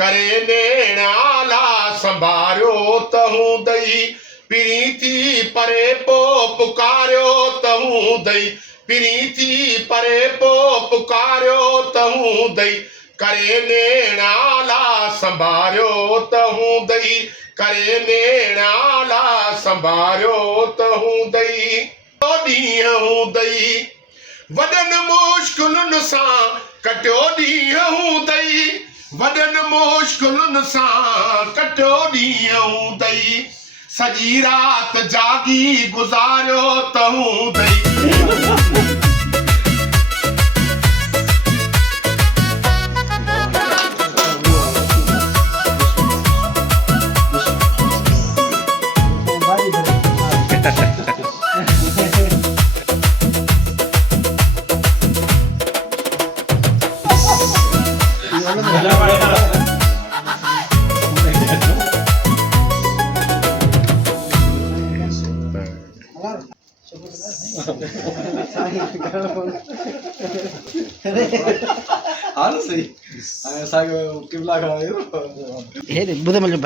करे नेणाला संभारियो तहूं दई पिरी थी परे पो पुकारियो तहूं दई पिरी थी परे पो पुकारियो तहूं दई करे नेणाला संभारियो तहूं दई करे नेणाला संभारियो तहूं दई ॾींहं हूं दई वॾनि मुश्किलुनि सां कटियो ॾींहं हूं दई वॾनि मुश्किलुनि सां कटियो ॾींहं हूं दई सॼी राति जागी गुज़ारियो तहूं दई हाँ सही असांखे किबला खायो हे ॿुध मतलब